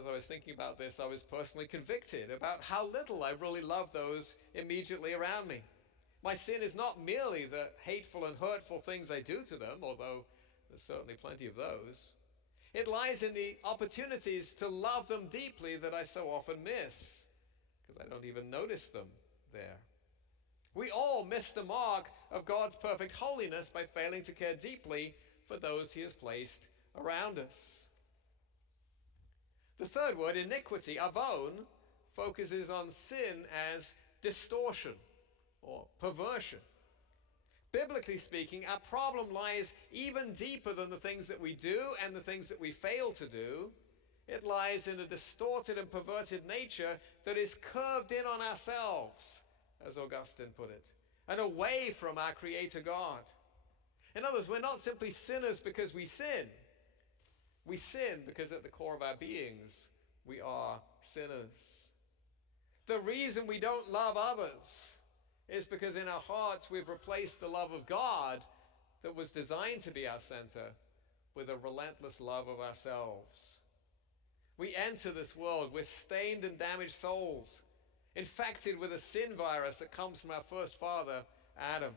as I was thinking about this, I was personally convicted about how little I really love those immediately around me. My sin is not merely the hateful and hurtful things I do to them, although there's certainly plenty of those. It lies in the opportunities to love them deeply that I so often miss, because I don't even notice them there. We all miss the mark of God's perfect holiness by failing to care deeply for those he has placed around us. The third word, iniquity, avon, focuses on sin as distortion or perversion. Biblically speaking, our problem lies even deeper than the things that we do and the things that we fail to do. It lies in a distorted and perverted nature that is curved in on ourselves, as Augustine put it, and away from our Creator God. In other words, we're not simply sinners because we sin. We sin because at the core of our beings, we are sinners. The reason we don't love others is because in our hearts we've replaced the love of God that was designed to be our center with a relentless love of ourselves. We enter this world with stained and damaged souls, infected with a sin virus that comes from our first father, Adam.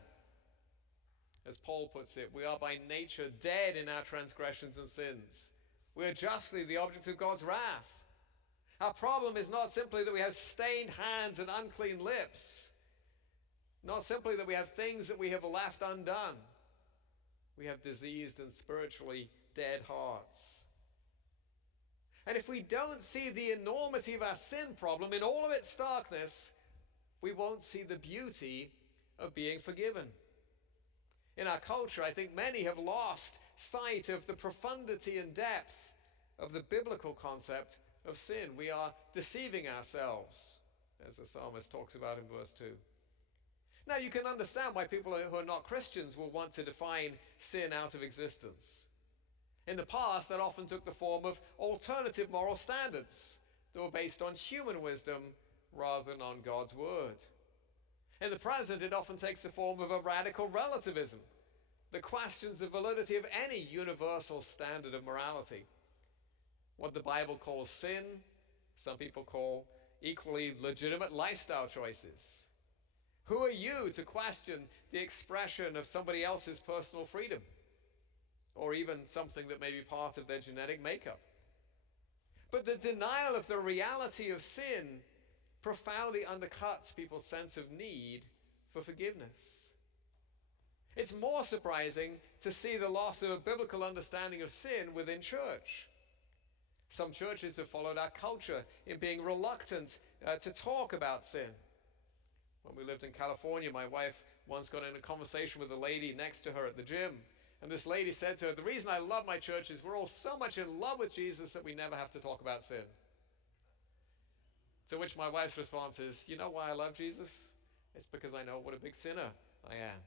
As Paul puts it, we are by nature dead in our transgressions and sins. We are justly the object of God's wrath. Our problem is not simply that we have stained hands and unclean lips, not simply that we have things that we have left undone. We have diseased and spiritually dead hearts. And if we don't see the enormity of our sin problem in all of its starkness, we won't see the beauty of being forgiven. In our culture, I think many have lost sight of the profundity and depth of the biblical concept of sin. We are deceiving ourselves, as the psalmist talks about in verse 2. Now, you can understand why people who are not Christians will want to define sin out of existence. In the past, that often took the form of alternative moral standards that were based on human wisdom rather than on God's word. In the present, it often takes the form of a radical relativism that questions the validity of any universal standard of morality. What the Bible calls sin, some people call equally legitimate lifestyle choices. Who are you to question the expression of somebody else's personal freedom, or even something that may be part of their genetic makeup? But the denial of the reality of sin profoundly undercuts people's sense of need for forgiveness. It's more surprising to see the loss of a biblical understanding of sin within church. Some churches have followed our culture in being reluctant to talk about sin. When we lived in California, my wife once got in a conversation with a lady next to her at the gym. And this lady said to her, "The reason I love my church is we're all so much in love with Jesus that we never have to talk about sin." To which my wife's response is, "You know why I love Jesus? It's because I know what a big sinner I am."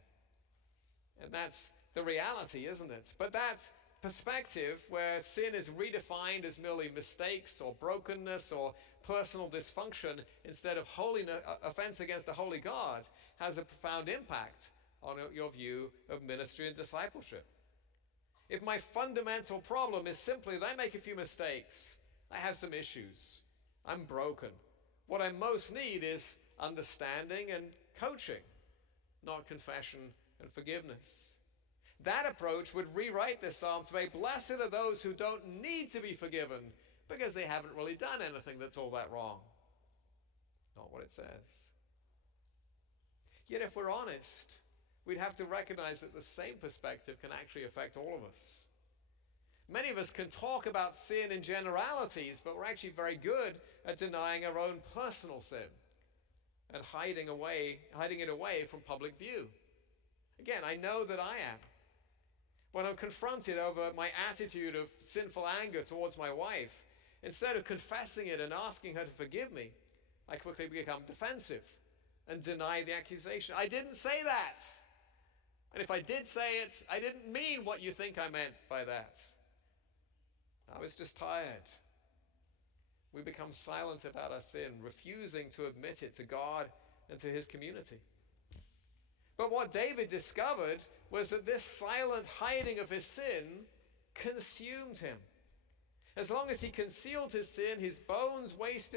And that's the reality, isn't it? But that perspective where sin is redefined as merely mistakes or brokenness or personal dysfunction instead of offense against a holy God has a profound impact on your view of ministry and discipleship. If my fundamental problem is simply that I make a few mistakes, I have some issues, I'm broken, what I most need is understanding and coaching, not confession and forgiveness. That approach would rewrite this psalm to say, "Blessed are those who don't need to be forgiven because they haven't really done anything that's all that wrong." Not what it says. Yet if we're honest, we'd have to recognize that the same perspective can actually affect all of us. Many of us can talk about sin in generalities, but we're actually very good at denying our own personal sin and hiding it away from public view. Again, I know that I am. When I'm confronted over my attitude of sinful anger towards my wife, instead of confessing it and asking her to forgive me, I quickly become defensive and deny the accusation. I didn't say that. And if I did say it, I didn't mean what you think I meant by that. I was just tired. We become silent about our sin, refusing to admit it to God and to his community. But what David discovered was that this silent hiding of his sin consumed him. As long as he concealed his sin, his bones wasted